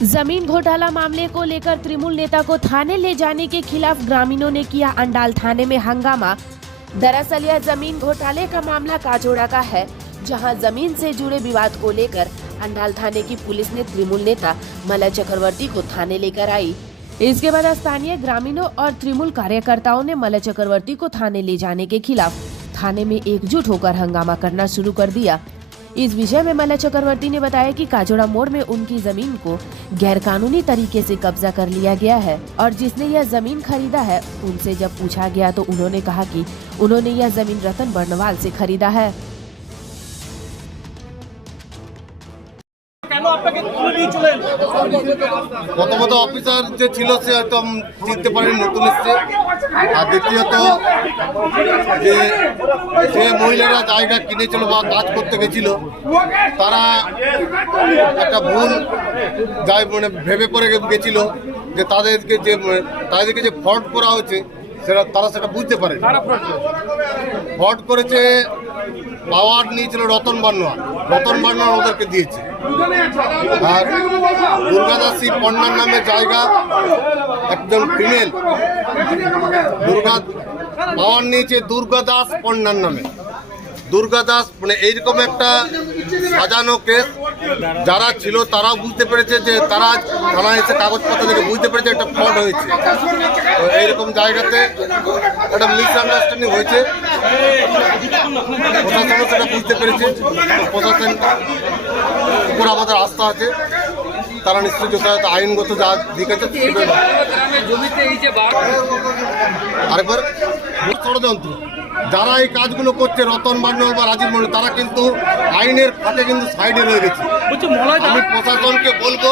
जमीन घोटाला मामले को लेकर तृणमूल नेता को थाने ले जाने के खिलाफ ग्रामीणों ने किया अंडाल थाने में हंगामा। दरअसल यह जमीन घोटाले का मामला काजोड़ा का है, जहां जमीन से जुड़े विवाद को लेकर अंडाल थाने की पुलिस ने तृणमूल नेता मलय चक्रवर्ती को थाने लेकर आई। इसके बाद स्थानीय ग्रामीणों और तृणमूल कार्यकर्ताओं ने मलय चक्रवर्ती को थाने ले जाने के खिलाफ थाने में एकजुट होकर हंगामा करना शुरू कर दिया। इस विषय में मलय चक्रवर्ती ने बताया कि काजोड़ा मोड़ में उनकी जमीन को गैरकानूनी तरीके से कब्जा कर लिया गया है और जिसने यह जमीन खरीदा है उनसे जब पूछा गया तो उन्होंने कहा कि उन्होंने यह जमीन रतन बर्नवाल से खरीदा है। প্রথমত অফিসার যে ছিল সে হয়তো চিনতে পারেনি, নতুন এসছে। আর দ্বিতীয়ত যে মহিলারা জায়গা কিনেছিল বা কাজ করতে গেছিল তারা একটা ভুল মানে ভেবে পড়ে গেছিল যে তাদেরকে যে ফ্রড করা হয়েছে তারা সেটা বুঝতে পারে। ফ্রড করেছে, পাওয়ার নিয়েছিল রতন বার্নওয়াল ওদেরকে দিয়েছে। আর দুর্গাদাসী পণ্যার নামে জায়গা একজন ফিমেল পাওয়ার নিয়েছে দুর্গাদাস পণ্যার নামে। দুর্গাদাস মানে এইরকম একটা সাজানো কেস, যারা ছিল তারাও বুঝতে পেরেছে যে তারা থানায় এসে কাগজপত্র দেখে বুঝতে পেরেছে একটা ফ্রড হয়েছে। তো এইরকম জায়গাতে একটা মিসআন্ডারস্ট্যান্ডিং হয়েছে, প্রশাসনও সেটা বুঝতে পেরেছে। প্রশাসন উপর আমাদের আস্থা আছে, তারা নিশ্চয়ই যথাযথ আইনগত যা দিকেছে আরেকবার ষড়যন্ত্র যারা এই কাজগুলো করছে রতন বার্নওয়াল বা রাজীব মন্ডল তারা কিন্তু আইনের ফাঁকে কিন্তু সাইডে রয়ে গেছে। আমি প্রশাসনকে বলবো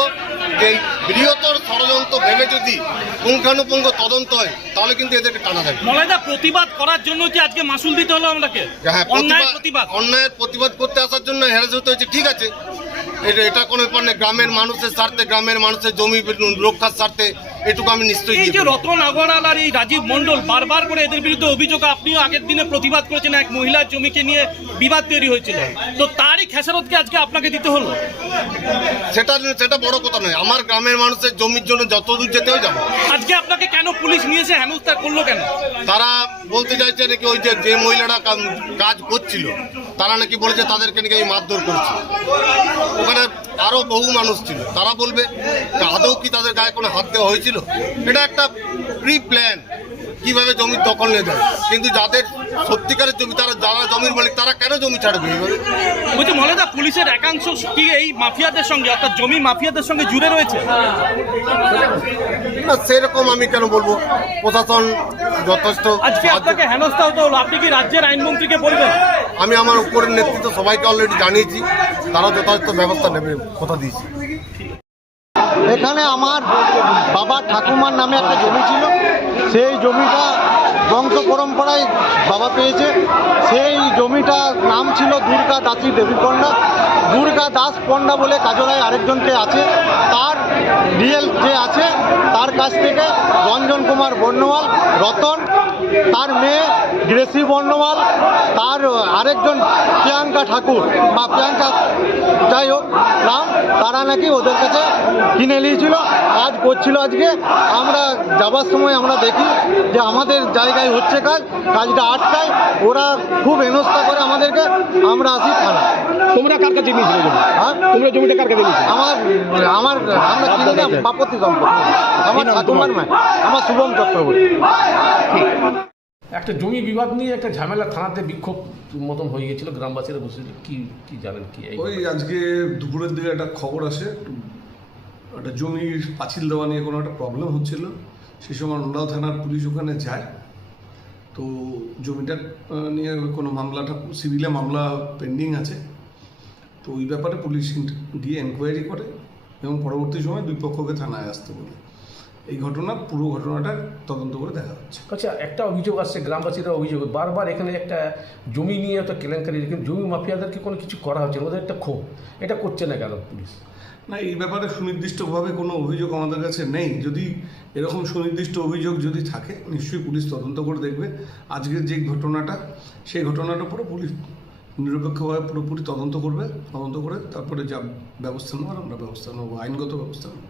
যে বৃহত্তর ষড়যন্ত্র ভেবে যদি পুঙ্খানুপুঙ্খ তদন্ত হয় তাহলে কিন্তু এদেরকে টানা যাবে। মলয়দা, প্রতিবাদ করার জন্য কি আজকে মাসুল দিতে হলো আপনাকে? হ্যাঁ, অন্যায়ের প্রতিবাদ করতে আসার জন্য হ্যারাস হতে হয়েছে, ঠিক আছে। এটা কোনো ব্যাপার নেই, গ্রামের মানুষের স্বার্থে, গ্রামের মানুষের জমি রক্ষার স্বার্থে এটুকু আমি নিশ্চয়ই। এই যে রতন আগরওয়াল আর এই রাজীব মন্ডল বারবার করে এদের বিরুদ্ধে অভিযোগ, আপনিও আগের দিনে প্রতিবাদ করেছেন, এক মহিলার জমিকে নিয়ে বিবাদ তৈরি হয়েছিল, তো তারই খেসারতকে আজকে আপনাকে দিতে হলো। সেটা বড় কথা নয়, আমার গ্রামের মানুষের জমির জন্য যত দূর যেতেও যাবো। আজকে আপনাকে কেন পুলিশ নিয়েছে, হেনস্থা করলো কেন? তারা বলতে চাইছে নাকি ওই যে মহিলারা কাজ করছিল তারা নাকি বলেছে তাদেরকে নাকি আমি মারধর করছি। ওখানে আরো বহু মানুষ ছিল, তারা বলবে আদৌ কি তাদের গায়ে কোনো হাত দেওয়া হয়েছিল। এটা একটা প্রি প্ল্যান কিভাবে জমির দখল নিয়ে যায়, কিন্তু যাদের সত্যিকারের জমি যারা জমির মালিক তারা কেন জমি ছাড়বে? বলছি মলয়দা, পুলিশের একাংশ কি এই মাফিয়াদের সঙ্গে অর্থাৎ জমি মাফিয়াদের সঙ্গে জুড়ে রয়েছে? না, সেরকম আমি কেন বলবো, প্রশাসন যথেষ্ট। আজকে আপনাকে হেনস্থা হতে হলো, আপনি কি রাজ্যের আইনমন্ত্রীকে বলবেন? আমি আমার উপরের নেতৃত্ব সবাইকে অলরেডি জানিয়েছি, তারাও যথাযথ ব্যবস্থা নেবে কথা দিয়েছি। এখানে আমার বাবা ঠাকুমার নামে একটা জমি ছিল, সেই জমিটা বংশ পরম্পরায় বাবা পেয়েছে। সেই জমিটার নাম ছিল দুর্গা দাসী দেবী পণ্ডা। দুর্গা দাস পণ্ডা বলে কাজরায় আরেকজনকে আছে, তার ডিএল যে আছে তার কাছ থেকে রঞ্জন কুমার বর্নওয়াল, রতন, তার মেয়ে গ্রেসি বর্নওয়াল, তার আরেকজন প্রিয়াঙ্কা ঠাকুর বা প্রিয়াঙ্কা যাই হোক নাম, তারা নাকি ওদের কাছে কিনে নিয়েছিল, কাজ করছিল। আজকে আমরা যাবার সময় আমরা দেখি যে আমাদের জায়গায় হচ্ছে কাজটা আটকায়, ওরা খুব হেনস্থা করে আমাদেরকে। আমরা আসি থানা। তোমরা কার কাছে নিয়েছিলে জমি? হ্যাঁ, তোমরা জমিটা কার কাছে নিয়েছিলে? আমরা কিনি না, বাপতি সম্পত্তি। আমার ঠাকুমার মায়, আমার শুভম চক্রবর্তী। একটা জমি বিবাদ নিয়ে একটা ঝামেলা, থানাতে বিক্ষোভ মতন হয়ে গেছিল, গ্রামবাসীরা বসে কি জানেন কি? ওই আজকে দুপুরের দিকে একটা খবর আসে, একটা জমির পাঁচিল দেওয়া নিয়ে কোনো একটা প্রবলেম হচ্ছিল। সেই সময় নন্দাও থানার পুলিশ ওখানে যায়, তো জমিটা নিয়ে কোনো মামলাটা সিভিলে মামলা পেন্ডিং আছে, তো ওই ব্যাপারে পুলিশ গিয়ে এনকোয়ারি করে এবং পরবর্তী সময় দুই পক্ষকে থানায় আসতে বলে। এই পুরো ঘটনাটা তদন্ত করে দেখা হচ্ছে। আচ্ছা, একটা অভিযোগ আসছে, গ্রামবাসীরা অভিযোগ বারবার এখানে একটা জমি নিয়ে একটা কেলেঙ্কারি, কিন্তু জমি মাফিয়াদেরকে কোনো কিছু করা হচ্ছে, ওদের একটা ক্ষোভ, এটা করছে না কেন পুলিশ? না, এই ব্যাপারে সুনির্দিষ্টভাবে কোনো অভিযোগ আমাদের কাছে নেই। যদি এরকম সুনির্দিষ্ট অভিযোগ যদি থাকে নিশ্চয়ই পুলিশ তদন্ত করে দেখবে। আজকের যে ঘটনাটা, সেই ঘটনাটার উপরে পুলিশ নিরপেক্ষভাবে পুরোপুরি তদন্ত করবে, তদন্ত করে তারপরে যা ব্যবস্থা নেওয়ার আমরা ব্যবস্থা নেবো, আইনগত ব্যবস্থা নেবো।